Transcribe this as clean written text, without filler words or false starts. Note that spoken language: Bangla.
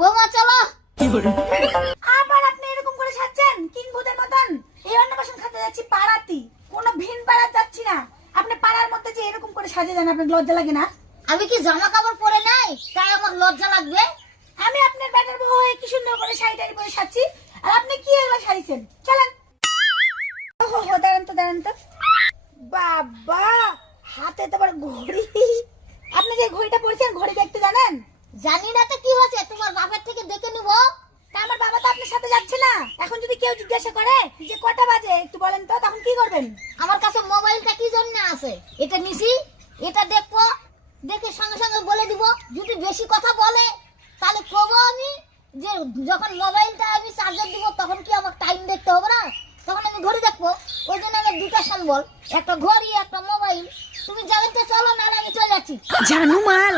বৌমা চলো। আবার আপনি এরকম করে সাজছেন কিংভূতের মতন। এই অন্নপ্রাশন খেতে যাচ্ছি পাড়াতি, কোনো ভিন পাড়া যাচ্ছি না। আপনি পাড়ার মধ্যে যে এরকম করে সাজে যান, আপনার লজ্জা লাগে না? আমি কি জামা কাপড় পরে নাই তাই আমার লজ্জা লাগবে? আমি আপনার বেটার বউ হয়ে কি সুন্দর করে শাড়ি টাড়ি পরে সাজছি, আর আপনি কি এগুলো সাজিয়েছেন? চলেন। ওহো, দাঁড়ান তো। বাবা, হাতে তো আবার ঘড়ি। আপনি যে ঘড়িটা পরেছেন, ঘড়ি দেখতে জানেন? জানি না তো কি হয়েছে, তোমার বাপের থেকে দেখে নিব। তা আমার বাবা তো আপনার সাথে যাচ্ছে না। এখন যদি কেউ জিজ্ঞাসা করে যে কটা বাজে একটু বলেন তো, তখন কি করবেন? আমার কাছে মোবাইলটা কি জন্য আছে, এটা নিছি, এটা দেখবো, দেখে সঙ্গে সঙ্গে বলে দিব। যদি বেশি কথা বলে তাহলে কব আমি যে যখন মোবাইলটা আমি চার্জার দিব তখন কি আমার টাইম দেখতে হবে না, তখন আমি ঘড়ি দেখবো। ওই জন্য আমার দুটা সম্বল, একটা ঘড়ি একটা মোবাইল। তুমি যাবেন তো চলো, নাহলে আমি চলে যাচ্ছি। জানো মাল,